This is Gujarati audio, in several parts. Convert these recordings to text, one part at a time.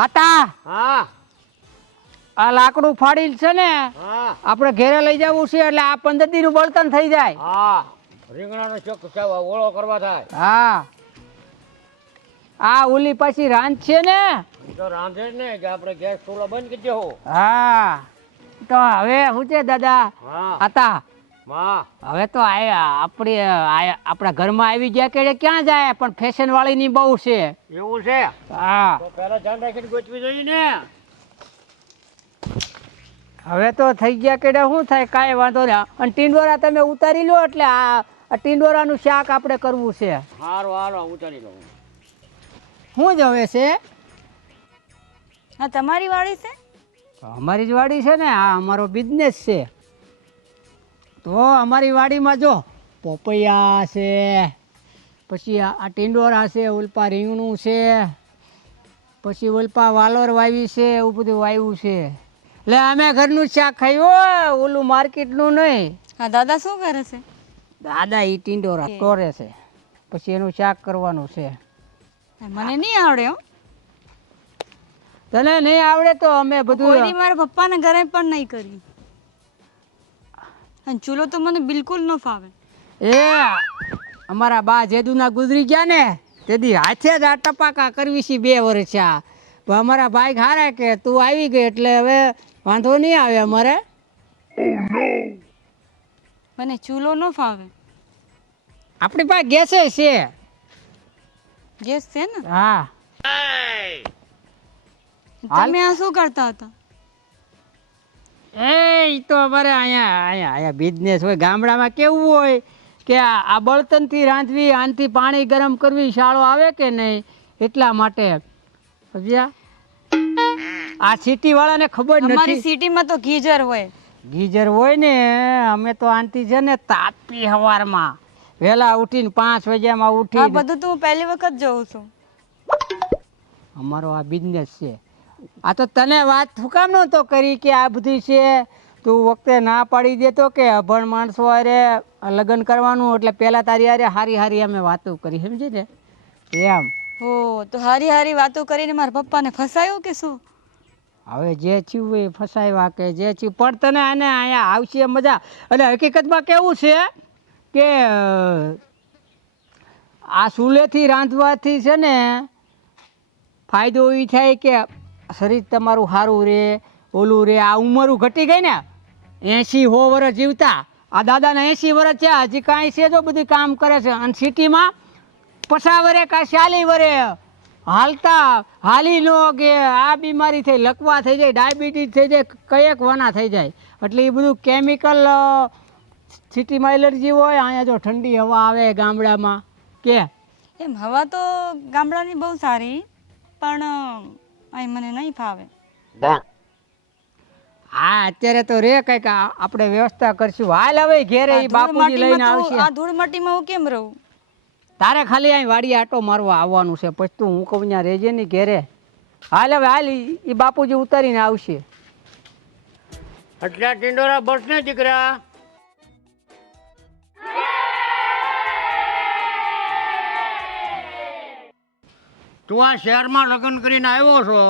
આતા હા. આ લાકડું ફાડી છે ને હા. આપણે ઘેરે લઈ જવું છે એટલે આ પંદર દી બળતણ થઈ જાય. હા. રીંગણાનો ચક ઓળો કરવા થાય. હા. આ ઓલી પાછી રાંધ છે ને. તો રાંધે ને કે આપણે ગેસ ચૂલો બંધ કરી દેવો. હા. તો હવે શું છે દાદા? હા. આતા હવે તો આયા આપણી આ આપણા ઘરમાં આવી ગયા કે ક્યાં જાય? પણ ફેશન વાળી ની બહુ છે. એવું છે? હા. પેલા ધ્યાન રાખીને ગોચવી જોઈએ ને. હવે તો થઈ ગયા કેડે શું થાય? કાંઈ વાંધો નહીં. અને ટીંડોરા તમે ઉતારી લો એટલે આ ટીંડોરાનું શાક આપણે કરવું છે. હારું હાલો ઉતારી લો શું જ હવે છે? હા તમારી વાડી છે? અમારી જ વાડી છે ને? આ અમારો બિઝનેસ છે. તો અમારી વાડીમાં જો પોપૈયા છે પછી આ ટીંડોરા છે ઉલ્પા રીંગણું છે પછી ઉલ્પા વાલોર વાવી છે એવું બધું વાવ્યું છે. એટલે અમે ઘરનું શાક ખાયું ઓલું માર્કેટનું નહીં. હા દાદા શું કરે છે? દાદા એ ટીંડોરા તોરે છે. પછી એનું શાક કરવાનું છે. મને નહીં આવડે હો. તને નહીં આવડે તો અમે બધું મારા પપ્પાના ઘરે પણ નહીં કરી. અને ચૂલો તો મને બિલકુલ ન ફાવે. એ અમારા બા જેદુના ગુજરી ગયા ને તેથી હાથે જ આ ટપાકા કરવી છે બે વર્ષ આ અમારા ભાઈ હારે કે તું આવી ગઈ એટલે હવે વાંધો નહીં આવે અમારે. મને ચૂલો ન ફાવે. આપણી પાસે ગેસે છે. ગેસ છે ને? હા. તમે આ શું કરતા હતા? એ તો અમારે અહીંયા અહીંયા અહીંયા બિઝનેસ હોય. ગામડામાં કેવું હોય કે આ બળતણથી રાંધવી આનથી પાણી ગરમ કરવી શાળો આવે કે નહીં? એટલા માટે. સમજ્યા આ સિટી વાળાને ખબર અમારી નથી સિટીમાં તો ગીઝર હોય. ગીઝર હોય ને અમે તો આનથી છે ને તાપી હવારમાં. વહેલા ઉઠીને પાંચ વાગ્યામાં ઉઠી બધું તો હું પહેલી વખત જોઉં છું. અમારો આ બિઝનેસ છે. આ તો તને વાત શું કામ નહોતો કરી કે આ બધું છે? તું વખતે ના પાડી દેતો કે અભણ માણસો હારે લગ્ન કરવાનું? એટલે પહેલાં તારી હારે હારી હારી અમે વાતો કરી સમજી ને એમ. હો તો હારી હારી વાતો કરીને મારા પપ્પાને ફસાયું કે શું? હવે જે થયું એ ફસાવ્યા કે જે થયું. પણ તને આને અહીંયા આવશે મજા. અને હકીકતમાં કેવું છે કે આ ચૂલેથી રાંધવાથી છે ને ફાયદો એ થાય કે શરીર તમારું સારું રહે ઓલું રે, આ ઉંમરું ઘટી ગઈ ને, એંશી હો વર્ષ જીવતા. આ દાદાને એંશી વર્ષ છે હજી કાંઈ છે જો બધું કામ કરે છે. અને સિટીમાં પસા વરે, કાંઈ ચાલી વરે. હાલતા, હાલી નો કે આ બીમારી થઈ, લકવા થઈ જાય, ડાયાબિટીસ થઈ જાય, કયેક વાના થઈ જાય. એટલે એ બધું કેમિકલ સિટીમાં એલર્જી હોય, અહીંયા જો ઠંડી હવા આવે ગામડામાં. કે? એમ હવા તો ગામડાની બહુ સારી, પણ અહીં મને નહીં ફાવે. હા અત્યારે તો રે કંઈક આપણે વ્યવસ્થા કરશું. હાલ હવે ઘેરે ઈ બાપુજી લઈને આવશે. આ ધૂળ માટીમાં હું કેમ રહું? તારે ખાલી અહીં વાડી આટો મારવા આવવાનું છે. પછી તું હું કહું ત્યાં રહેજે ને ઘેરે. હાલ હવે હાલ એ બાપુજી ઉતારીને આવશે. એટલે ટીંડોરા બસ ને દીકરા? તું આ શહેરમાં લગ્ન કરીને આવ્યો છો?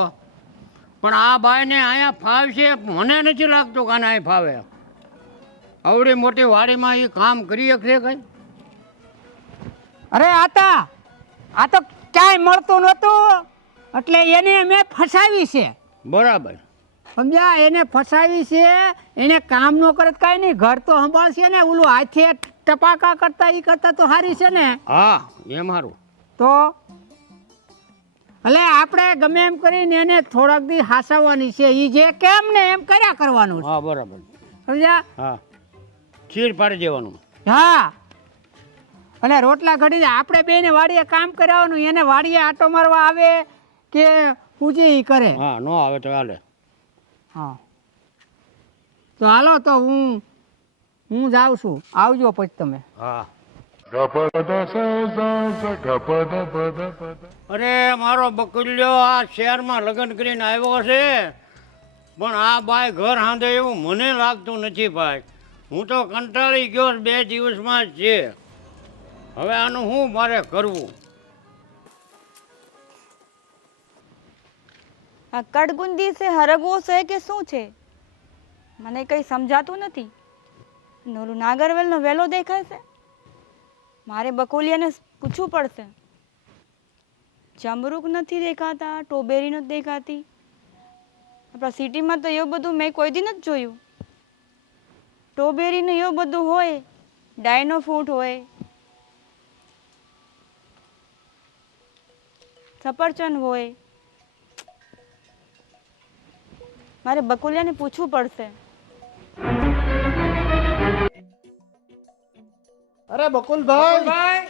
પણ આ બાઈને અહીંયા ફાવશે મને નથી લાગતું કે આને ફાવે. આવડી મોટી વાડીમાં એ કામ કરી શકશે કઈ? અરે આતા આ તો ક્યાંય મળતું નહોતું. એટલે એને મેં ફસાવી છે. બરાબર. સમજ્યા? એને ફસાવી છે. એને કામ ન કરે કાંઈ નહીં. ઘર તો સંભાળશે ને. ઓલું હાથે ટપાકા કરતા એ કરતા તો સારી છે ને. હા એ મારું તો એટલે આપણે ગમે એમ કરીને એને થોડાક દી હાસવવાની છે. એ જે કેમ ને એમ કર્યા કરવાનું છે. હા બરાબર. સમજ્યા? હા. ખીર પાડી દેવાનું. હા. અને રોટલા ઘડીને આપણે બેને વાડીએ કામ કરાવવાનું. એને વાડીએ આટો મારવા આવે કે પૂજી એ કરે? હા ન આવે તો હાલે. હા. તો હાલો તો હું હું જાઉં છું. આવજો પછી તમે. હા. અરે મારો બકુલ્યો આ શહેરમાં લગ્ન કરીને આવ્યો છે. પણ આ ભાઈ ઘર હાંધે એવું મને લાગતું નથી ભાઈ. હું તો કંટાળી ગયો બે દિવસમાં જ છે. હવે આનું શું મારે કરવું? આ કડગુંદી છે હરગવો છે કે શું છે? મને કંઈ સમજાતું નથી. નોરું નાગરવેલનો વેલો દેખાય છે. મારે બકોલિયાને પૂછવું પડશે. જમરૂક નથી દેખાતા, ટોબેરી નથી દેખાતી. આપણા સિટીમાં તો એવું બધું મેં કોઈ દી નથી જોયું. સ્ટ્રોબેરીનું એવું બધું હોય, ડાયનો ફ્રૂટ હોય. સફરચંદ હોય. મારે બકુલિયાને પૂછવું પડશે. અરે બકુલભાઈ.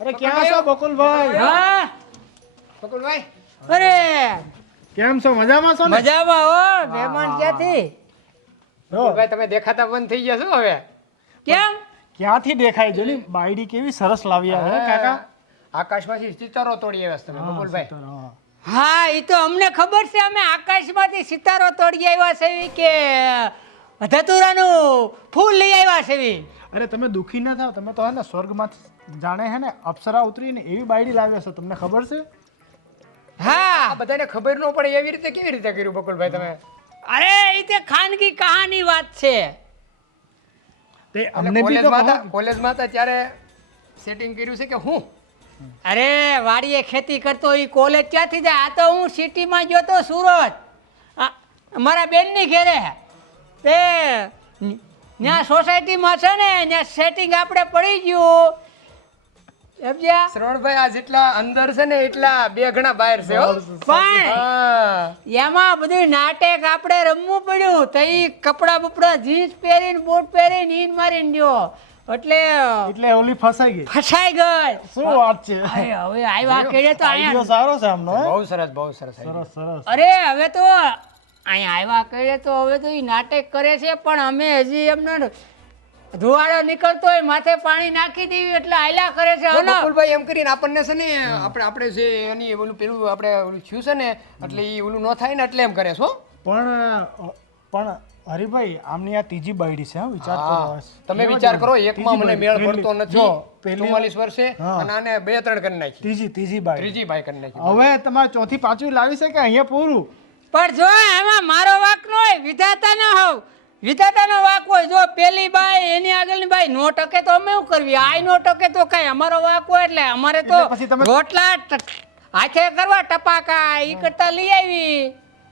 અરે ક્યાં છો બકુલભાઈ? હા. બકુલભાઈ. અરે. કેમ છો? મજામાં છો ને? મજામાં હો. મહેમાન ક્યાંથી? ભાઈ તમે દેખાતા બંધ થઈ ગયા છો હવે? કેમ? ક્યાંથી દેખાય? જોલી બાયડી કેવી સરસ લાવ્યા હે કાકા. આકાશમાંથી સિતારો તોડી આવ્યા તમે બકુલભાઈ. હા. હા એ તો અમને ખબર છે અમે આકાશમાંથી સિતારો તોડી આવ્યા છે કે ધતુરાનું ફૂલ લઈ આવ્યા છે. અરે તમે દુખી ના થાવ તમે તો હે ને સ્વર્ગમાં જાણે હે ને અપ્સરા ઉતરીને એવી બાયડી લાવ્યા છો તમને ખબર છે? હા. બધાને ખબર ન પડે એવી રીતે કેવી રીતે કર્યું બકુલભાઈ તમે? અરે એ તે ખાનગી કહાની વાત છે. તે અમને બી તો કોલેજમાં હતા ત્યારે સેટિંગ કર્યું છે કે હું? અરે વાડીએ ખેતી કરતો એ કોલેજ ક્યાંથી જાય? આ તો હું સિટીમાં ગયો તો સુરત. આ, મારા બેનની ઘેરે. તે ત્યાં સોસાયટીમાં છે ને ત્યાં સેટિંગ આપણે પડી ગયું. સમજ્યા શ્રવણભાઈ આ જેટલા અંદર છે ને એટલા બે ગણા બહાર છે પણ એમાં બધું નાટક આપણે રમવું પડ્યું. તો એ કપડા બપડા જીન્સ પહેરીને બૂટ પહેરીને ઈન મારીને ગયો એટલે એટલે ઓલી ફસાઈ ગઈ. ફસાઈ ગઈ. શું વાત છે? અરે હવે આવ્યા કેડે તો આયા. સારો છે આમનો બહુ સરસ બહુ સરસ સરસ સરસ. અરે હવે તો અહીંયા આવ્યા કરીએ તો હવે તો એ નાટક કરે છે પણ અમે હજી એમને ધુવાડો નીકળતો હોય માથે પાણી નાખી દેવી એટલે આયલા કરે છે તો હો એમ કરીને આપણને છે ને આપણે આપણે જે એની ઓલું પેલું આપણે ઓલું થયું છે ને એટલે એ ઓલું ન થાય ને એટલે એમ કરે છો પણ પણ હરિભાઈ આમની આ ત્રીજી બાયડી છે હો, વિચાર કરો. તમે વિચાર કરો એકમાં મને મેળ પડતો નથી ચુમ્માલીસ વર્ષે અને આને બે ત્રણ કરી નાખી. ત્રીજી ત્રીજી બાય ત્રીજી બાય કરી નાખી. હવે તમારે ચોથી પાંચવી લાવી છે કે અહીંયા પૂરું? પણ જો એમાં મારો વાક ન હોય વિધાતા ન હોવ વિધાતાનો વાક હોય જો પેલી બાઈ એની આગળની બાઈ નો ટકે તો અમે શું કરવી? આય નો ટકે તો કઈ અમારો વાક હોય એટલે અમારે તો રોટલા હાથે કરવા ટપાકા ઈ કરતા લઈ આવી.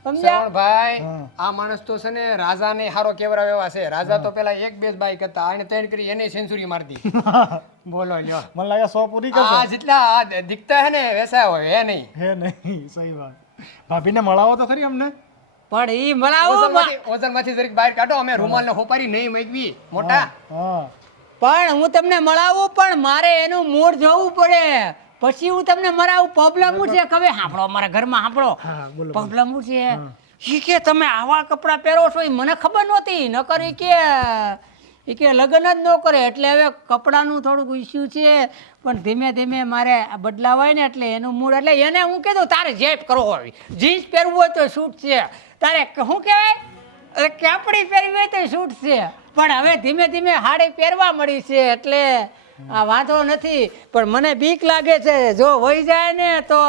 શ્રવણભાઈ આ માણસ તો છે ને રાજાને હારો કેવરા વેવા છે. રાજા તો પેલા એક બેસ જ કરતા આને ત્રણ કરી એને સેન્ચુરી માર દી. બોલો લ્યો. મને લાગે સો પૂરી આ જેટલા આ દીખતા હે ને વેસા હોય હે નહીં. હે નહીં સહી વાત. ભાભીને મળાવો તો ખરી અમને. પણ ઈ મળાવો ઓઝનમાંથી જરીક બહાર કાઢો અમે રૂમાલ ને હોપારી નહીં મેગવી મોટા. પણ હું તમને મળાવું પણ મારે એનું મૂળ જોવું પડે. પછી હું તમને મરાવું પ્રોબ્લેમ શું છે? કે હવે સાંભળો અમારા ઘરમાં સાંભળો. હા બોલો પ્રોબ્લેમ શું છે? કે તમે આવા કપડાં પહેરો છો એ મને ખબર નહોતી. નકર ઈ કે ઈ કે લગ્ન જ ન કરે એટલે હવે કપડાનું થોડુંક ઇસ્યુ છે. પણ ધીમે ધીમે મારે આ બદલાવાય ને એટલે એનું મૂળ એટલે એને હું કીધું તારે જે કરવો હોય જીન્સ પહેરવું હોય તો શૂટ છે. તારે શું કહેવાય? કેપડી પહેરવી હોય તો શૂટ છે. પણ હવે ધીમે ધીમે હાડી પહેરવા મળી છે એટલે આ વાંધો નથી. પણ મને બીક લાગે છે જો વહી જાય ને તો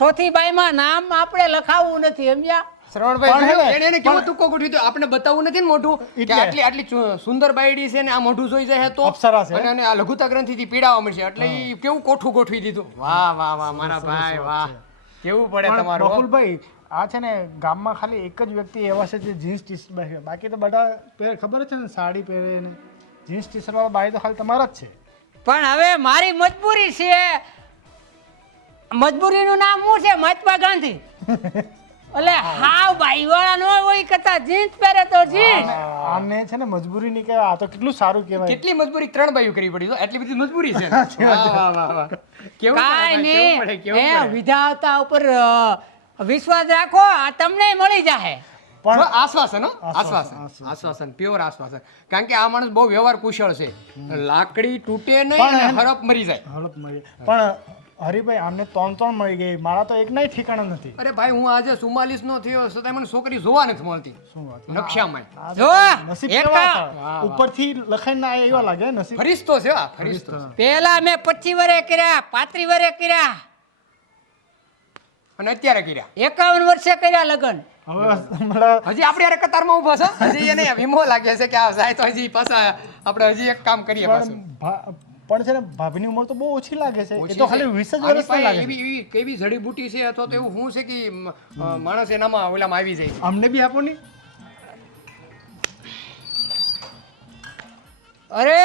સોથી બાઈમાં નામ આપણે લખાવવું નથી સમજ્યા? શ્રવણભાઈ એને એને કેવો તુક્કો ગોઠવી? આપણે બતાવવું નથી ને મોઢું? કે. આટલી આટલી સુંદર બાયડી છે ને આ મોઢું જોઈ જાય તો? અપ્સરા છે. અને આ લઘુતા ગ્રંથિથી પીડાવા મળશે. એટલે કેવું કોઠું ગોઠવી દીધું? વાહ વાહ વાહ મારા ભાઈ વાહ. કેવું પડે તમારું. બકુલભાઈ આ છે ને ગામમાં ખાલી એક જ વ્યક્તિ એવા છે જે જીન્સ ટી શર્ટ બાકી તો બધા ખબર જ છે ને સાડી પહેરે ને જીન્સ ટી શર્ટ વાળા બાઈ તો ખાલી તમારા જ છે. પણ હવે મારી મજબૂરી છે. મજબૂરીનું નામ શું છે? મહાત્મા ગાંધી. એટલે હાવ ભાઈ વાળા ન હોય કરતા જીન્સ પહેરે તો જીન્સ આને છે ને મજબૂરી ની કહેવાય આ તો કેટલું સારું કહેવાય. કેટલી મજબૂરી ત્રણ ભાઈઓ કરવી પડી તો એટલી બધી મજબૂરી છે. વાહ, વાહ, વાહ. કેવું પડે કાંઈ નહીં. કેવું હે વિધાતા ઉપર વિશ્વાસ રાખો આ તમને મળી જાહે. પણ આશ્વાસન આશ્વાસન, આશ્વાસન. આશ્વાસન. પ્યોર આશ્વાસન. કારણ કે આ માણસ બહુ વ્યવહાર કુશળ છે લાકડી તૂટે નહીં અને હરપ મરી જાય. હડપ મરી પણ હરિભાઈ આમને ત્રણ ત્રણ મળી ગઈ. મારા તો એક નહીં ઠેકાણા નથી. અરે ભાઈ હું આજે સુમાલીસ નો થયો છતાં મને છોકરી જોવા નથી મળતી. શું વાત? નકશામાં. જો નસીબ કેવા ઉપરથી લખાઈને આ એવા લાગે નસીબ. ફરિશ્તો છે હા ફરિશ્તો. પહેલા મે પચીસ વરે કર્યા પાંત્રીસ વરે કર્યા. અને અત્યારે કર્યા. એકાવન વર્ષે કર્યા લગ્ન. હજી આપણે યાર કતારમાં ઊભા છો? હજી એને વીમો લાગે છે કે આ જાય તો હજી પાછા આપણે હજી એક કામ કરીએ પાછું. પણ છે ને ભાભીની ઉંમર તો બહુ ઓછી લાગે છે. એ તો ખાલી વીસ જ વર્ષ લાગે એવી એવી કેવી જડીબુટી છે અથવા તો એવું શું છે કે માણસ એનામાં ઓલામાં આવી જાય છે? અમને બી આપો ની. અરે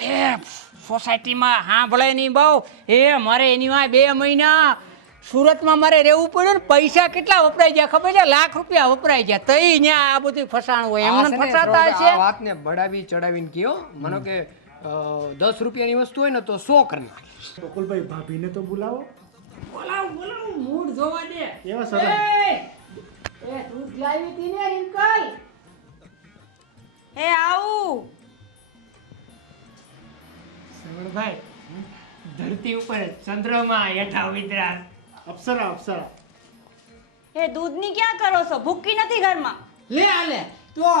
એ સોસાયટીમાં હા ભલે નહીં બહુ. એ મારે એની માં બે મહિના સુરતમાં મારે રહેવું પડ્યું ને પૈસા કેટલા વપરાઈ ગયા ખબર છે? લાખ રૂપિયા વપરાઈ ગયા. તઈ ત્યાં આ બધું ફસાણ હોય. એમને ને, ફસાતા છે વાતને બડાવી ચડાવીને કયો. મને કે દસ રૂપિયાની વસ્તુ હોય ને તો સો કરી નાખે બકુલભાઈ ભાભીને તો બોલાવો. બોલાવો બોલાવો મૂડ જોવા દે. એવા સરસ. એ તું લાવી હતી ને રિંકલ? એ આવું. સવળભાઈ ધરતી ઉપર ચંદ્રમાં હેઠા વિદ્રાસ અપ્સરા અપ્સરા. એ દૂધની ક્યાં કરો છો? ભૂકી નથી ઘરમાં? લે આલે તો.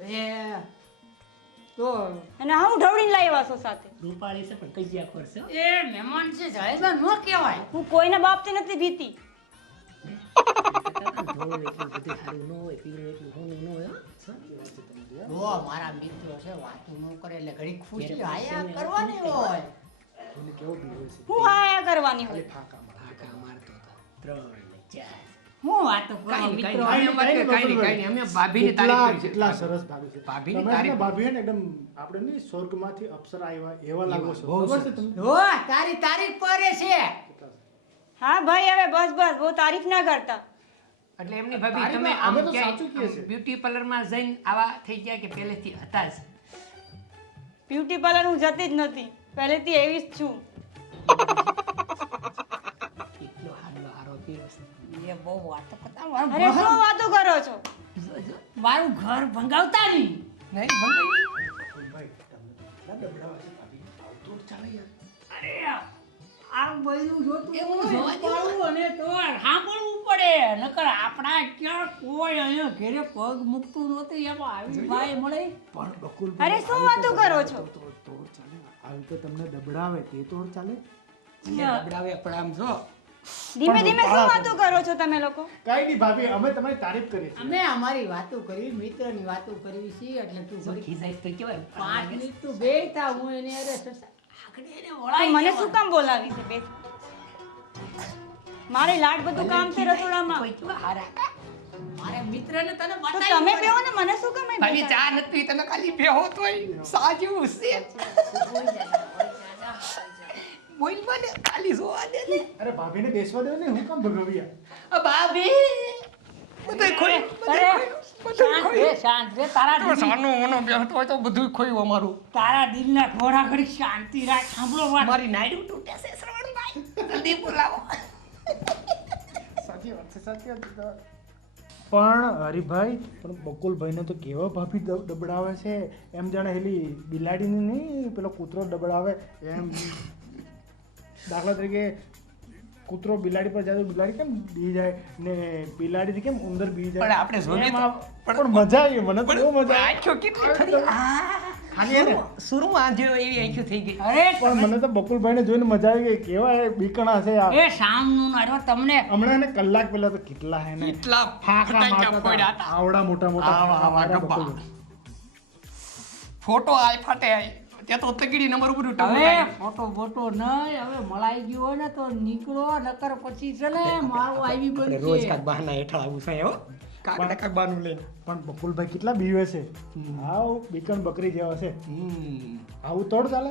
એ તો અને હું ઢવળીને લાવ્યા છો સાથે. રૂપાળી છે પણ કજિયા કરશે એ મહેમાન છે જાયદા નો કહેવાય. હું કોઈના બાપથી નથી ભીતી. મારા મિત્રો છે વાતું ન કરે એટલે ઘણી ખુશી આયા કરવાની હોય. હું આયા કરવાની હોય. કાંઈ નહીં, મિત્રો. કાંઈ નહીં, કાંઈ નહીં. અમે ભાભીની તારીફ કરી છે. કેટલા સરસ ભાભી છે. ભાભીની તારીફ. ભાભી ને એકદમ આપણે નહીં સ્વર્ગમાંથી અપ્સરા આવ્યા એવા લાગો છો. ઓ તારી તારીફ કરે છે. હા ભાઈ હવે બસ બસ બહુ તારીફ ના કરતા. એટલે એમની ભાભી તમે આમ કે બ્યુટી પાર્લરમાં જઈને આવા થઈ ગયા કે પહેલેથી હતા જ? બ્યુટી પાર્લર હું જતી જ નથી. પહેલેથી એવી જ છું. કેટલો હારો હારો પીરસ એ બહુ વાતો કરતા અરે શું વાતો કરો છો. મારું ઘર ભંગાવતા નહીં નહીં ભંગાવી. અરે આ બધું જોતું હોય, પાડવું અને તો સાંભળવું પડે. નકર આપણા ક્યાં કોઈ અહીંયા ઘેરે પગ મૂકતું નહોતું એમાં આવી ભાઈ મળે. પણ અરે શું વાતો કરો છો? તો તોડ ચાલે. આવી તો તમને દબડાવે તે તોડ ચાલે? દબડાવે પણ આમ જો. ધીમે ધીમે શું વાતો કરો છો તમે લોકો? કઈ નહીં ભાભી અમે તમારી તારીફ કરી અમે અમારી વાતો કરી મિત્રની વાતો કરી છે એટલે તું ઘડી ખીજાય તો કેવાય? પાંચ મિનિટ તું બેઠા હું એને અરે આગળ એને તો મને શું કામ બોલાવી છે બે મારે લાડ બધું કામ છે રસોડામાં. કોઈ તું હારા. મારે મિત્રને તને બતાવી તમે. બેહો ને મને શું કામ ભાભી ચા નથી તમે ખાલી બેહો તોય. સા જેવું છે બોલ મને ખાલી જોવા દે ને. અરે ભાભીને બેસવા દે ને હું કામ ભગવ્યા? આ ભાભી! બધું ખોઈ અરે શાંત રે તારા તો સાનો મનો બેહતો હોય તો બધું ખોયું અમારું. તારા દિલના ઘોડા ઘડી શાંતિ રાખ સાંભળો વાત. મારી નાયડું તૂટે છે શ્રવણભાઈ જલ્દી બોલાવો. સાચી વાત છે સાચી વાત છે પણ હરિભાઈ પણ બકુલભાઈને તો કેવા ભાભી દબડાવે છે? એમ જાણે પેલી બિલાડીને નહીં પેલો કૂતરો દબડાવે? એમ દાખલા તરીકે કૂતરો બિલાડી પર જાય તો બિલાડી કેમ બી જાય ને બિલાડીથી કેમ ઉંદર બી જાય? પણ આપણે જોઈએ પણ મજા આવી મને તો બહુ મજા આવી આંખો કેટલી ખરી? ખાલી એને સુરમાં એવી આંખો થઈ ગઈ. અરે પણ મને તો બકુલભાઈને જોઈને મજા આવી ગઈ. કેવા એ બીકણા છે આ. એ શામનું નાડવા તમને હમણાં એને કલાક પહેલા તો કેટલા હે ને કેટલા ફાંકા મારતા ફોડ્યા હતા. હતા? આવડા મોટા મોટા. ફોટો આય ફાટે આય ત્યાં તો તગડી નંબર ઉપર હવે ફોટો બોટો નહીં હવે મલાઈ ગયો હોય ને તો નીકળો નકર પછી છે ને મારું આવી રોજ બનશે. કાક બહાના હેઠળ આવું છે હો. કાક કાક બહાનું લઈને. પણ બકુલભાઈ કેટલા બીવે છે. હાવ બીકણ બકરી જેવા છે. હમ. આવું તોડ ચાલે.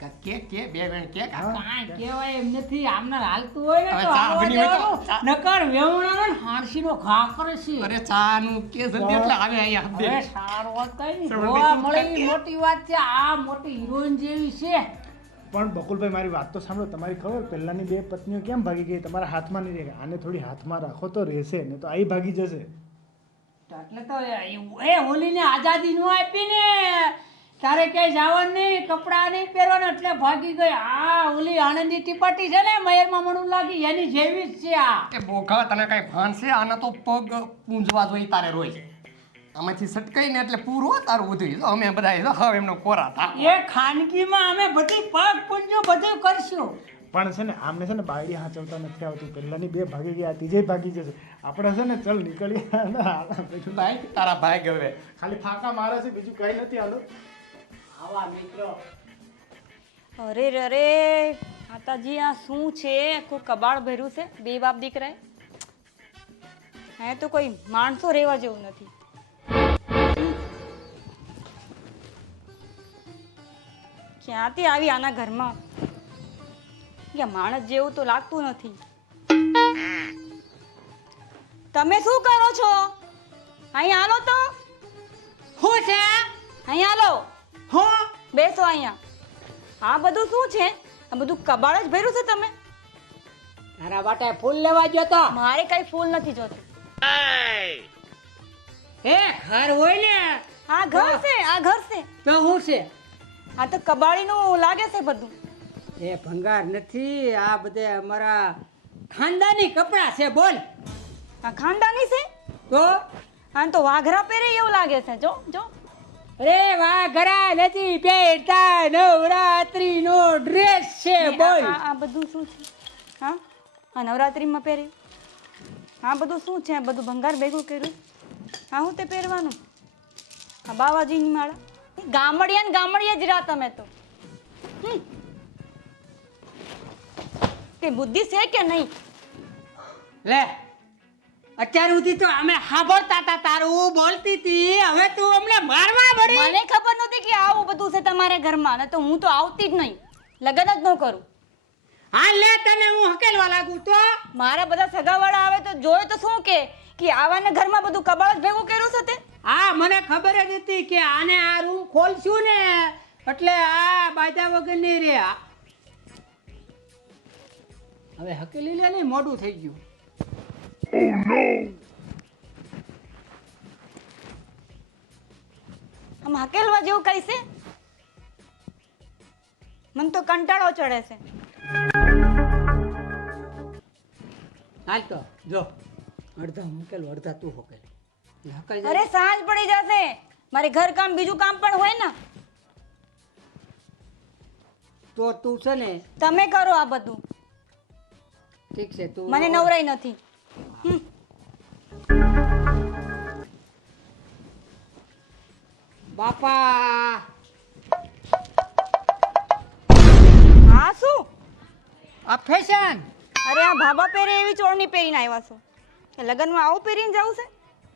કાક કે કે બે વેણ કે કાક એમ નથી આમને હાલતું હોય ને તો ચા હોય તો? દેવાનું. ચા. નકર વેવણાનો ને ઘા કરે છે. અરે ચા નું કે જલ્દી એટલે આવે અહીંયા હવે દે કઈ જોવા ભાઈ, મોટી વાત છે આ મોટી હિરોઈન જેવી છે. પણ બકુલભાઈ મારી વાત તો સાંભળો તમારી ખબર પહેલાની બે પત્નીઓ કેમ ભાગી ગઈ? તમારા હાથમાં નહીં રહે. આને થોડી હાથમાં રાખો તો રહેશે ને તો આઈ ભાગી જશે. એટલે તો એ- હોલીને આઝાદી નું આપી ને તારે ક્યાંય જવાનું નહીં કપડાં નહીં પહેરવાના એટલે ભાગી ગઈ. આ ઓલી આણંદી ટીપાટી છે ને મયરમાં મણું લાગી એની જેવી જ છે આ. એ બોઘા તને કઈ ભાન છે? આના તો પગ પૂંજવા જોઈ તારે રોજ. આમાંથી સટકાઈ ને એટલે પૂરો તારું બધું. અમે બધા હવે એમનો કોરા થા. એ ખાનગીમાં અમે બધી પગ પૂંજો બધું કરશું. પણ છે ને આમને છે ને બાયડી હાચવતા નથી આવતું. પહેલાની બે ભાગી ગયા ત્રીજે ભાગી જશે. આપણે છે ને ચલ નીકળીએ. તારા ભાઈ ગવે ખાલી ફાંકા મારે છે બીજું કઈ નથી આનું. આવા મિત્રો. અરે અરે માતાજી આ શું છે? આખું કબાડ ભર્યું છે? બે બાપ દીકરાએ? હે તો કોઈ માણસો રહેવા જેવું નથી. ક્યાંથી આવી આના ઘરમાં? કે માણસ જેવું તો લાગતું નથી. તમે શું કરો છો? અહીં હાલો તો. શું છે? અહીં હાલો. હું? બેસો અહીંયા. આ બધું શું છે? આ બધું કબાડ જ ભર્યું છે તમે. તારા માટે ફૂલ લેવા ગયો તો. મારે કઈ ફૂલ નથી જોતું. હે ઘર હોય ને? આ ઘર છે આ ઘર છે. તો શું છે? આ તો કબાડીનું લાગે છે બધું. એ ભંગાર નથી આ બધે અમારા ખાનદાની કપડાં છે બોલ. આ ખાનદાની છે? તો? આ તો વાઘરા પહેરે એવું લાગે છે. જો જો. અરે વાહ ઘરા નથી પહેરતા નવરાત્રી નો ડ્રેસ છે બોલ. આ બધું શું છે? હા? આ નવરાત્રીમાં પહેરે આ બધું શું છે? આ બધું ભંગાર ભેગું કર્યું? હા હું તે પહેરવાનું? આ બાવાજીની માળા? ગામડિયા ને ગામડિયા જ રહ્યા તમે તો. તે બુદ્ધિ છે કે નહીં? લે અત્યાર સુધી તો અમે સાંભળતા હતા તારું બોલતી હતી હવે તું અમને મારવા પડી મને ખબર નહોતી કે આવું બધું છે તમારા ઘરમાં. ને તો હું તો આવતી જ નહીં. લગ્ન જ ન કરું. હા લે તને હું હકેલવા લાગુ તો. મારા બધા સગાવાળા આવે તો જોય તો શું કે? કે આવાને ઘરમાં બધું કબાળ જ ભેગું કર્યું છે તે? હા મને ખબર જ હતી કે આને આ રૂમ ખોલશું ને એટલે આ બાજા વગર નહીં રે. હવે હકેલી લે ને મોડું થઈ ગયું. આમ હકેલવા જેવું કઈ છે? મને તો કંટાળો ચડે છે. હાલ તો જો. અડધા હું અડધા તું હકેલ. હકેલ અરે સાંજ પડી જશે. મારે ઘર કામ બીજું કામ પણ હોય ને. તો તું છે ને તમે કરો આ બધું. ઠીક છે તું મને નવરાઈ નથી. બાપા. હા શું? આ ફેશન અરે આ ભાભા પહેરે એવી ચોળની પહેરીને આવ્યા છો. કે લગ્નમાં આવું પહેરીને જવું છે?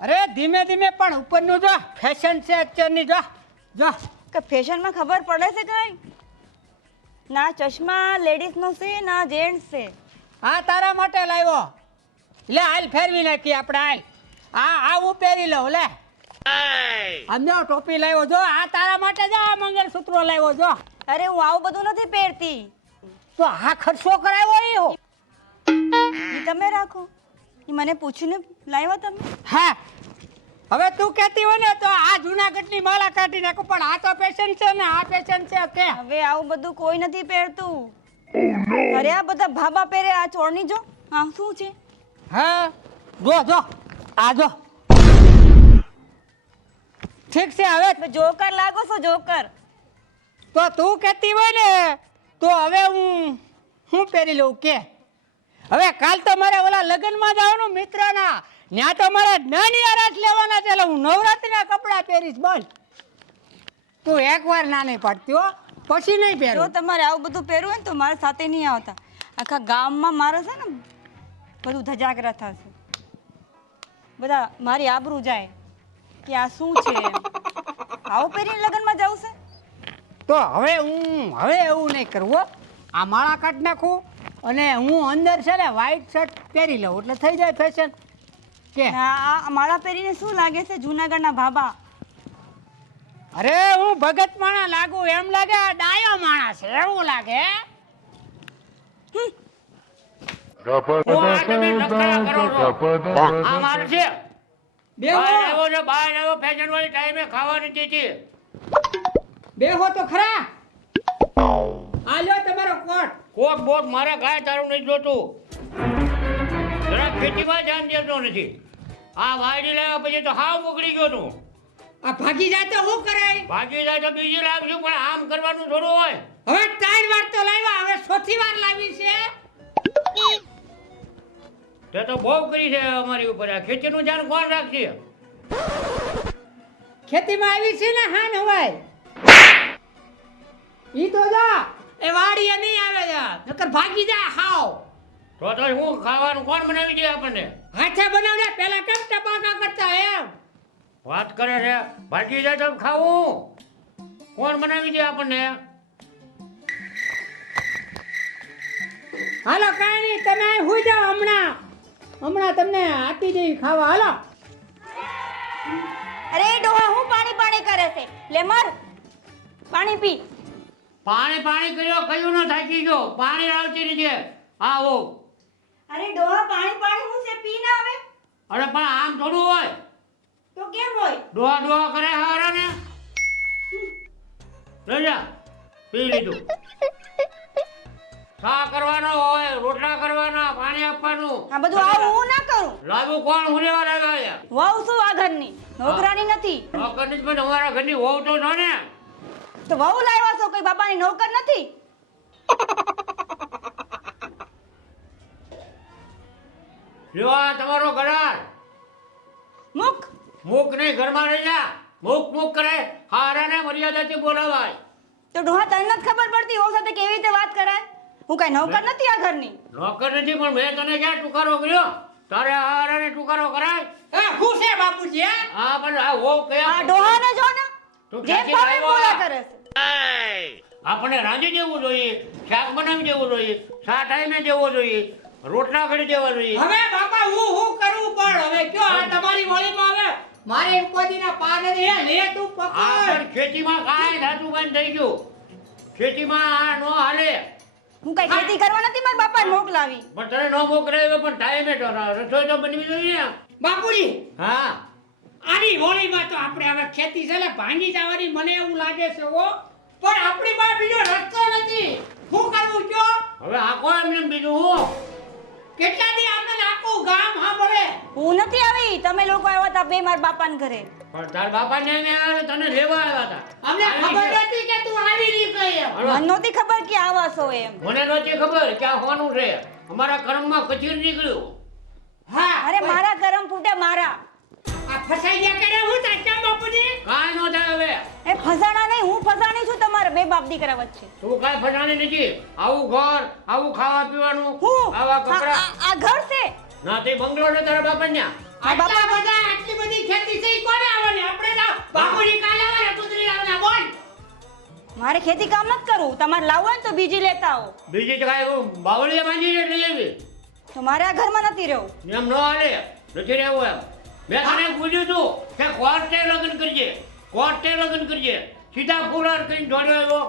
અરે ધીમે ધીમે પણ ઉપરનું જો ફેશન છે અત્યારની જો જો. કે ફેશનમાં ખબર પડે છે કઈ? ના ચશ્મા લેડીઝનો છે ના જેન્ટ્સ છે. હા તારા માટે લાવ્યો. લે હાલ ફેરવી નાખી આપણે હાલ. હા આવું પહેરી લઉં લે. સમજો ટોપી લાવ્યો જો. આ તારા માટે જો આ મંગળસૂત્રો લાવ્યો જો. અરે હું આવું બધું નથી પહેરતી. તો આ ખર્ચો કરાવ્યો એ હો. ઈ તમે રાખો. ઈ મને પૂછીને લાવ્યા તમે? હા. હવે તું કહેતી હોય ને તો આ જૂનાગઢની માળા કાઢી નાખું. પણ આ તો પેશન્ટ છે ને આ પેશન્ટ છે કે? હવે આવું બધું કોઈ નથી પહેરતું. અરે આ બધા ભાભા પહેરે આ ચોરની જો. આ શું છે? હા. જો જો. આ જો. ઠીક છે હવે જોકર લાગો છો જોકર? તો તું કહેતી હોય ને તો હવે હું હું પહેરી લઉં કે. હવે કાલ તો મારે ઓલા લગ્નમાં જવાનું મિત્રના. ત્યાં તો મારે નાની આરાસ લેવાના છે એટલે હું નવરાત્રીના કપડાં પહેરીશ બોલ. તું એકવાર ના નહીં પાડતી હો. પછી નહીં જો પહેરું. તમારે આવું બધું પહેરવું હોય ને તો મારા સાથે નહીં આવતા. આખા ગામમાં મારે છે ને બધું ધજાગરા થશે. બધા મારી આબરૂ જાય. કે આ શું છે. આવું પહેરીને લગ્નમાં જવું છે? તો હવે હું હવે એવું નહીં કરવું આ માળા કાઢી નાખું અને હું અંદર છે ને વ્હાઈટ શર્ટ પહેરી લઉં. એટલે થઈ જાય ફેશન કે? આ માળા પહેરીને શું લાગે છે જૂનાગઢના ભાભા? અરે હું ભગત માણા લાગુ. એમ લાગે આ ડાયો માણા છે. એવું લાગે. આ મારું છે. બેહો. આવો બહાર આવ્યો ફેશન વાળી ટાઈમે ખાવાની દીધી બેહો તો ખરા. આ લ્યો તમારો કોટ. કોટ બોટ મારે ગાય તારું નહીં જોતું. જરા ખેતીમાં ધ્યાન દેતો નથી. આ વાડી લાવ્યા પછી તો હાવ બગડી ગયો તું. આ ભાગી જાય તો શું કરાય? ભાગી જાય તો બીજી લાવશું પણ આમ કરવાનું થોડું હોય. હવે ત્રણ વાર તો લાવ્યા હવે ચોથી વાર લાવી છે. તે તો બહુ કરી છે અમારી ઉપર. આ ખેતીનું ધ્યાન કોણ રાખશે? ખેતીમાં આવી છે ને હા હવાય. ઈ તો જા. એ વાડીએ નહીં આવે જા. નકર ભાગી જા ખાવ તો તો હું ખાવાનું કોણ બનાવી દે આપણને? હાથે બનાવડે પેલા કેમ ટપાકા કરતા એમ? વાત કરે છે ભાગી જાય તો ખાવું. કોણ બનાવી દે આપણને? હાલો કાંઈ નહીં તમે હું હુઈ જાઓ હમણાં. હમણાં તમને આપી દઈ ખાવા હાલો. અરે ડોહા હું પાણી પાણી કરે છે? લે મર. પાણી પી. પાણી પાણી કર્યો કયું ન થાકી ગયો પાણી આવતી નથી. આવો અરે ડોહા પાણી પાણી હું છે? પી ના આવે અરે પણ આમ થોડું હોય. તો કેમ હોય? ડોહા ડોહા કરે હારા ને જા. પી લીધું. ચા કરવાનો હોય રોટલા કરવાના પાણી આપવાનું. આ બધું આવું હું ના કરું. લાગુ કોણ હુરેવા લાવ્યા વહુ શું આ ઘરની? નોકરાની નથી. નોકરની જ પણ અમારા ઘરની વહુ તો છો ને? તો વહુ લાવ્યા છો કોઈ બાપાની નોકર નથી? લ્યો તમારો ઘરાર. નહીં ઘરમાં રહી જા. મુખ મુખ કરે. હારાને મર્યાદાથી બોલાવાય. તો ડોહા તને જ ખબર પડતી વહુ સાથે કેવી રીતે વાત કરાય? હું કઈ નોકર નથી આ ઘરની? નોકર નથી પણ મેં તને ક્યાં ટુકારો કર્યો? તારે હારાને ટુકારો કરાય? એ હું છે બાપુજી હા? પણ આ વહુ આ ડોહાને જો ને તું જે ફાવે બોલા કરે છે. આપણે રાંધી દેવું જોઈએ શાક બનાવી દેવું જોઈએ સા ટાઈમે દેવો જોઈએ રોટલા કરી દેવા જોઈએ. હવે બાપા હું હું કરું પણ? હવે કયો આ તમારી વળીમાં હવે? મારે ઉપરથીના પાને નથી હે? લે તું આ પકડ પણ ખેતીમાં કાંઈ થાતું બંધ થઈ ગયું. ખેતીમાં આ નો હાલે. હું કઈ ખેતી કરવા નથી મારા બાપા મોકલાવી. પણ તને નો મોકલે પણ ટાઈમે તો રસોઈ તો બનવી જોઈએ. બાપુજી! હા. આની હોળીમાં તો આપણે હવે ખેતી છે ને ભાંગી જવાની મને એવું લાગે છે ઓ પણ આપણી પાસે બીજો રસ્તો નથી. શું કરવું કયો હવે આખો એમને બીજું હું? કેટલા દી આપણે આખું ગામ સાંભળે? હું નથી આવી. તમે લોકો આવ્યા હતા બે મારા બાપાને ઘરે. પણ તાર બાપા ને આવે તને લેવા આવ્યા હતા અમને ખબર નથી કે તું આવી રહી કઈ એમ મને નહોતી ખબર કે આવા છો એમ. મને નહોતી ખબર કે આ હોનું છે. અમારા કર્મમાં કચીર નીકળ્યું. હા અરે મારા કર્મ ફૂટે મારા. આ ફસાઈ ગયા કરે હું તાચા બાપુજી કાઈ નો થાય હવે. એ ફસાણા નહીં હું ફસાણી છું તમારા બે બાપ દીકરા વચ્ચે. તું કાઈ ફસાણી નથી. આવું ઘર આવું ખાવા પીવાનું આવા કપડા. આ આ ઘર છે? ના તે બંગલો ને તારા બાપા ન્યા આ બાપા બધા આટલી બધી ખેતી છે ઈ કોને આવવાની? આપણે તો બાપુજી કાલે આવવાના કુતરી આવવાના બોલ. મારે ખેતી કામ જ કરવું. તમારે લાવવું હોય ને તો બીજી લેતા આવો. બીજી તો કાંઈ એવું માંજી ને લઈ આવી. તો મારે આ ઘરમાં નથી રહેવું. એમ ન હાલે. નથી રહેવું એમ. મેં તને પૂછ્યું તું કે કોર્ટે લગ્ન કરજે. કોર્ટે લગ્ન કરજે. સીધા ફૂલાર કરીને દોડ્યો આવ્યો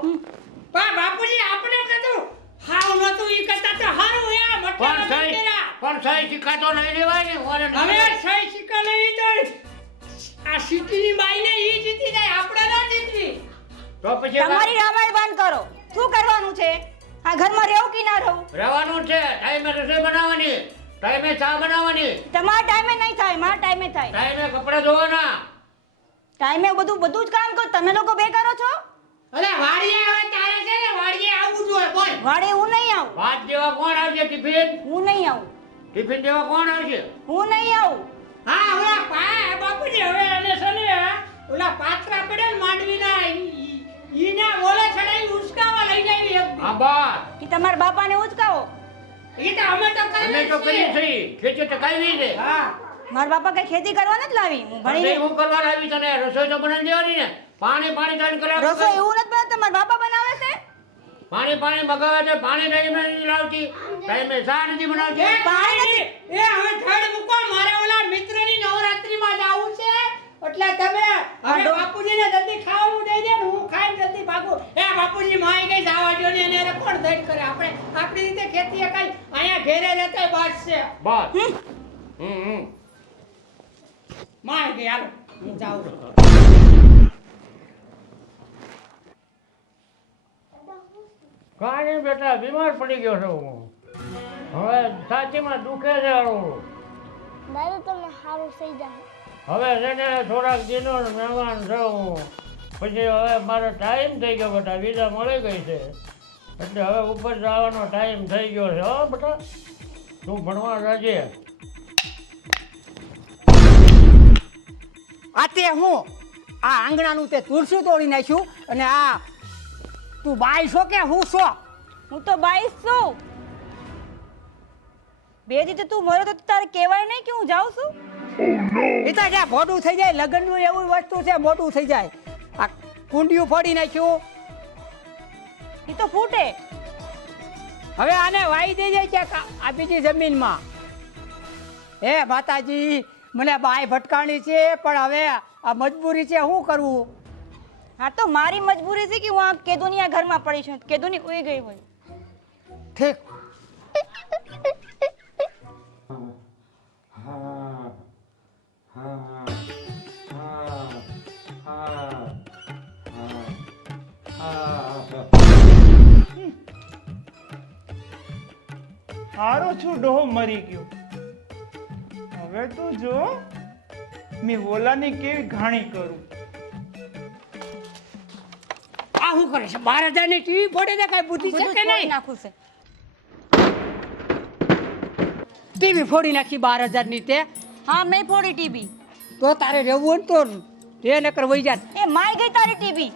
પણ બાપુજી આપણે તું હાવ નતું ઈ કરતા તો હારું હે મંદિરા પણ સહી સિક્કા તો નહીં લેવાય ને ઓરે હવે સહી સિક્કા લેવી તો આ સિટીની બાઈને ઈ જીતી જાય આપણે ના જીતવી. તો પછી તમારી રામાયણ બંધ કરો. શું કરવાનું છે? આ ઘરમાં રહેવું કે ના રહું રહેવાનું છે ટાઈમે રસોઈ બનાવવાની ટાઈમે ચા બનાવવાની. તમારા ટાઈમે નહીં થાય મારા ટાઈમે થાય. ટાઈમે કપડાં ધોવાના. ટાઈમે બધું બધું જ કામ કરો. તમે લોકો બે કરો છો? અરે વાડીએ હવે તારે છે ને વાડીએ આવવું જોઈએ બોલ. વાડે હું નહીં આવું. ભાત દેવા કોણ આવશે ટિફિન? હું નહીં આવું. ટિફિન દેવા કોણ આવશે? હું નહીં આવું. હા ઓલા પા બાપુજી હવે એને છે ને ઓલા પાત્રા પડે ને માંડવીના ઈ- ઈ- ઈને ઓલે છડાઈ ઉસકાવા લઈ જાવી હા બા કે તમારા બાપાને ઉસકાવો. એ તો અમે તો અમે કરીએ તો કરી. છે ખેતી ટકાવી છે. હા. મારા બાપા કઈ ખેતી કરવા નથી લાવી? હું ભણી હું કરવા લાવી તને? રસોઈ તો બનાવી દેવાની ને. પાણી પાણી ત્રણ કલાક રસોઈ એવું નથી બનાવતા મારા બાપા બનાવે છે? પાણી પાણી મગાવે છે પાણી ટાઈમે નથી લાવતી. ટાઈમે ચા નથી એ બનાવતી પાણી નથી. એ હવે થડ મૂકો મારે ઓલા મિત્રની નવરાત્રીમાં જવું છે. એટલે તમે હવે બાપુજીને જલ્દી ખાવાનું દઈ દે ને હું ખાઈને જલ્દી ભાગું. એ બાપુજી માય ગઈ જવા દો ને એને એને કોણ દઈ કરે? આપણે આપણી રીતે ખેતી કઈ અહીંયા ઘેરે રહેતા બસ છે. બસ હમ. હમ માઈ ગઈ હાલો હું જાઉં. કાંઈ બેટા બીમાર પડી ગયો છું હું. હવે છાતીમાં દુખે છે હારું. દાદા તમે સારું થઈ જાય. હવે રેડે થોડાક દિનો મહેમાન છું હું. પછી હવે મારો ટાઈમ થઈ ગયો બેટા વિઝા મળી ગઈ છે. એટલે હવે ઉપર જવાનો ટાઈમ થઈ ગયો છે હો બેટા. તું ભણવા જાજે. આ તે હું આ આંગણાનું તે તુલસી તોડી નાખ્યું અને આ તું બાઈ છો કે હું છો? હું તો બાઈસ છું. બે દી તું મરો તો તારે કહેવાય નહીં કે હું જાઉં છું? એ તો જ્યાં મોટું થઈ જાય લગ્નનું એવું વસ્તુ છે મોટું થઈ જાય. આ કુંડિયું ફોડી નાખ્યું. એ તો ફૂટે. હવે આને વાઈ દેજે ક્યાંક આ બીજી જમીનમાં. હે માતાજી મને બાય ભટકાણી છે પણ હવે આ મજબૂરી છે શું કરવું? હા તો મારી મજબૂરી છે કે હું આ કેદુની આ ઘરમાં પડી છું. કેદુની ઉઈ ગઈ હોય. ઠીક. હારો છું ડોહો મરી ગયો. હવે તું જો મેં ઓલાની કેવી ઘાણી કરું. આ શું કરે છે? બાર હજારની ટીવી ફોડી દે કઈ બુદ્ધિ છે કે નહીં? નાખું છે. ટીવી ફોડી નાખી બાર હજારની તે. હા મેં ફોડી ટીવી. તો તારે રહેવું હોય ને તો તે નકર વહી જાત. એ માય ગઈ તારી ટીવી.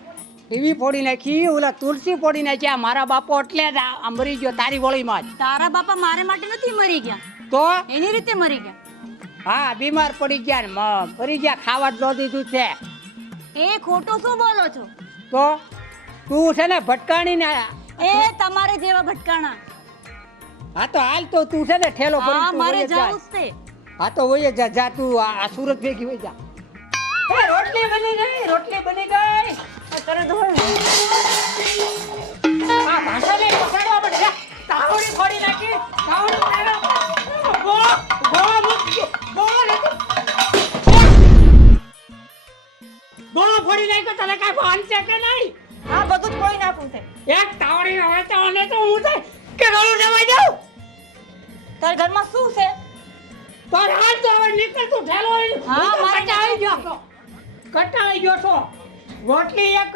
ટીવી ફોડી નાખી ઓલા તુલસી ફોડી નાખી આ મારા બાપો એટલે જ આ મરી ગયો તારી વળીમાં જ. તારા બાપા મારે માટે નથી મરી ગયા? તો? એની રીતે મરી ગયા? હા બીમાર પડી ગયા ને મરી ગયા ખાવા જ ન દીધું છે. એ ખોટું શું બોલો છો? તો? તું છે ને ભટકાણી ને એ તમારે જેવા ભટકાણા. હા તો હાલ તો તું છે ને ઠેલો પર હા મારે. જવું છે હા તો હોય જા જા તું આ સુરત ભેગી હોય જા. એ રોટલી બની ગઈ રોટલી બની ગઈ. આ તરત હોય આ ભાષાને પકડવા પડે જા. તાવડી ફોડી નાખી. તાવડી ફોડી ગો ગો મૂક્યો ગો ગોળો ફોડી નાખ્યો તને કાંઈ ભાન છે કે નહીં? હા બધું જ કોઈ નાખું છે. એક તાવડી હવે તો અને તો હું થાય કે ગળું જવાઈ દઉં? તાર ઘરમાં શું છે? પણ હાલ તો હવે નીકળ તું ઠેલો હા, મારે કંટાળી ગયો છો. કટાઈ ગયો છો. રોટલી એક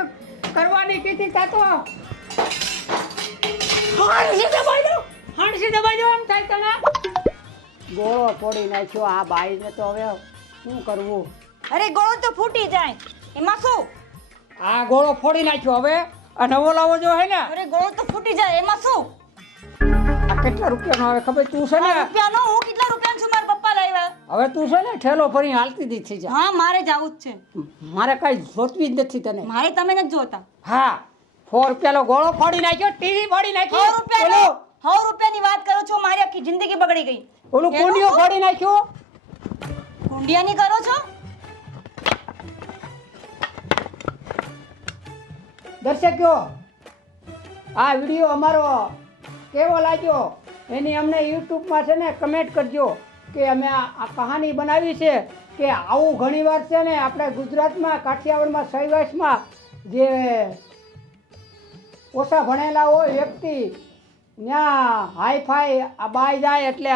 કરવાની કીધી તા તો. હાંસી દબાઈ દઉં હાણસી દબાઈ દઉં એમ થાય તને. ગોળો ફોડી નાખ્યો આ બાઈને તો હવે શું કરવું? અરે ગોળો તો ફૂટી જાય. એમાં શું? આ ગોળો ફોડી નાખ્યો હવે. આ નવો લાવો જો હે ને. અરે ગોળો તો ફૂટી જાય. એમાં શું? આ કેટલા રૂપિયાનો આવે ખબર? તું છે ને રૂપિયાનો? હું કેટલા રૂપિયાનો છું? મારા પપ્પા લાવ્યા. હવે તું છે ને ઠેલો ભરી હાલતી દીધી છે હા મારે જવું જ છે. મારે કઈ જોતવી જ નથી તને. મારે તમે નથી જોતા. હા સો રૂપિયાનો ગોળો ફોડી નાખ્યો ટીવી ફોડી સો નાખી રૂપિયાનો સો રૂપિયાની વાત કરો છો મારી આખી જિંદગી બગડી ગઈ. ઓલું કુંડિયો ફોડી નાખ્યું? કુંડિયાની કરો છો? દર્શકો આ વીડિયો અમારો કેવો લાગ્યો એની અમને યુટ્યુબમાં છે ને કમેન્ટ કરજો કે અમે આ કહાની બનાવી છે કે આવું ઘણીવાર છે ને આપણે ગુજરાતમાં, કાઠિયાવાડમાં, સહીવાસમાં જે ઓછા ભણેલા હોય વ્યક્તિ ત્યાં હાઈફાઈ આ બાય જાય એટલે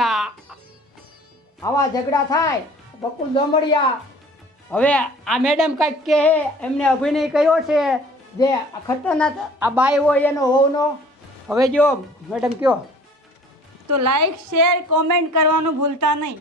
આવા ઝઘડા થાય, બકુલ દોમડિયા. હવે આ મેડમ કાંઈક કહે, એમને અભિનય કર્યો છે જે ખતરનાક આ બાય હોય એનો હોવનો હવે જો, મેડમ કયો. તો લાઈક શેર કોમેન્ટ કરવાનું ભૂલતા નહીં.